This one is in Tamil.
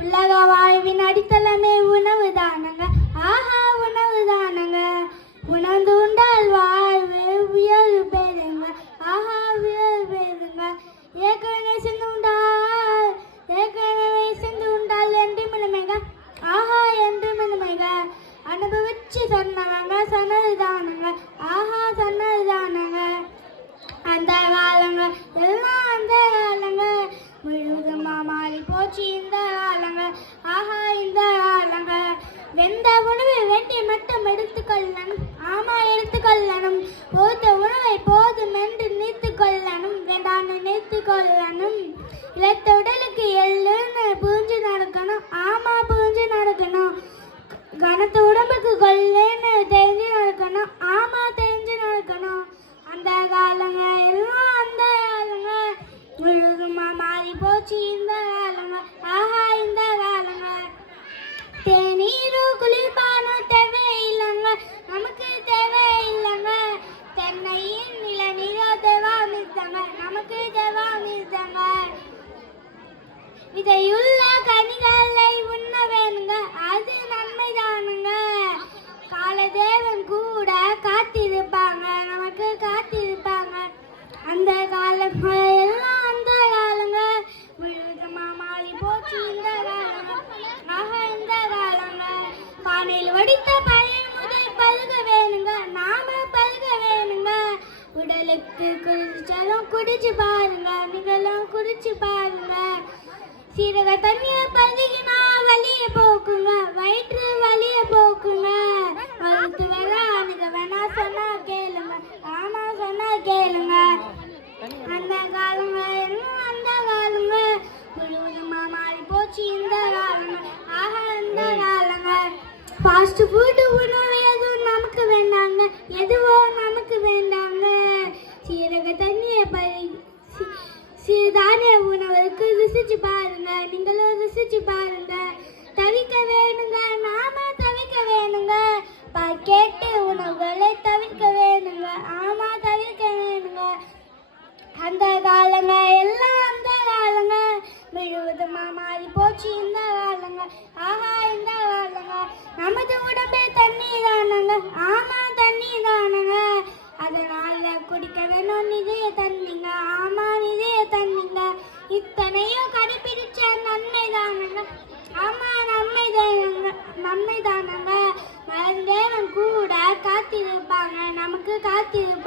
உலக வாழ்வின் அடித்தளமே உணவு தானங்க. ஆஹா உணவு தானங்க. உணர்ந்து உண்டால் வாழ்வு உயர்வு பெறுங்க. ஆஹா உயர்வு பெறுங்க. ஏற்கனவே சென்று உண்டால் என்று மினுமைங்க. ஆஹா என்று மினுமைங்க. அனுபவிச்சு சொன்னவங்க சொன்னது தானங்க. ஆஹா சொன்னது தானங்க. அந்த காலங்க எல்லாம் அந்த காலங்க முழுவதுமா மாறி போச்சு இந்த காலங்க. ஆஹா இந்த காலங்க. வெந்த உணவை வேண்டி மட்டும் எடுத்துக்கொள்ளணும். ஆமா எடுத்துக்கொள்ளணும். போத உணவை போதும் என்று நினைத்து கொள்ளணும். வேண்டான்னு நினைத்து கொள்ளணும். இழைத்த உடலுக்கு எள்ளுன்னு புரிஞ்சு நடக்கணும். ஆமா புரிஞ்சு நடக்கணும். கனத்த உடம்புக்கு கொள்ளுன்னு தெரிஞ்சு நடக்கணும். ஆமா தெரிஞ்சு நடக்கணும். அந்த காலங்க எல்லாம் அந்த காலங்க முழுதுமா மாறி போச்சு இந்த காலங்க. ஆஹா இந்த காலங்க. தேநீரோ குளிர்பானம் தேவையில்லைங்க. நமக்கு தேவையில்லைங்க. தென்னையின் நிலநீரோ தேவாமிர்தங்க. நமக்கு தேவாமிர்தங்க. இதையுள்ள கனிகளை உண்ண வேணுங்க. அது நன்மைதானுங்க. காலதேவன் கூட காத்திருப்பாங்க. நமக்கு காத்திருப்பாங்க. அந்த காலங்க எல்லாம் அந்த காலங்க முழுவதுமா மாறி போச்சு இந்த காலங்க. ஆஹா இந்த காலங்க. பானையில் வடித்த பழைய முதல் பருக வேணுங்க. நாம பருக வேணுங்க. உடலுக்கு குடிச்சாலும் குடிச்சு பாருங்க. நீங்களும் குடிச்சு பாருங்க. சீரக தண்ணியை பருகினா வலிய போக்குங்க. வயிற்று வலிய போக்குங்க. மருத்துவர அணுக வேணா சொன்னா கேளுங்க. ஆமா சொன்னா கேளுங்க. அந்த காலங்க எல்லாம் அந்த காலங்க முழுவதுமா மாறி போச்சு இந்த காலங்க. ஆஹா இந்த காலங்க. ஃபாஸ்ட் ஃபுட் உணவு எதுவும் நமக்கு வேண்டாங்க. எதுவோ நமக்கு வேண்டாங்க. சீரக தண்ணியை சிறுதானிய உணவுக்கு ருசிச்சு பாருங்க. நீங்களும் ருசிச்சு பாருங்க. தவிக்க வேணுங்க. நாம தவிக்க வேணுங்க. பாக்கெட்டு உணவுகளை தவிர்க்க வேணுங்க. ஆமா தவிர்க்க வேணுங்க. அந்த காலங்க எல்லாம் அந்த காலங்க முழுவதுமா மாறி போச்சு இந்த காலங்க. ஆஹா இந்த காலங்க. நமது உடம்பே தண்ணி தானங்க. ஆமா தண்ணி தானங்க. அதனால குடிக்க வேணும் நிதிய தண்ணிங்க. ஆமா நிதிய தண்ணிங்க. இத்தனையும் கடைபிடிச்ச நன்மை தானங்க. ஆமா நன்மை தானங்க. நன்மை தானங்க. மருந்தேவன் கூட காத்திருப்பாங்க. நமக்கு காத்திருப்பாங்க.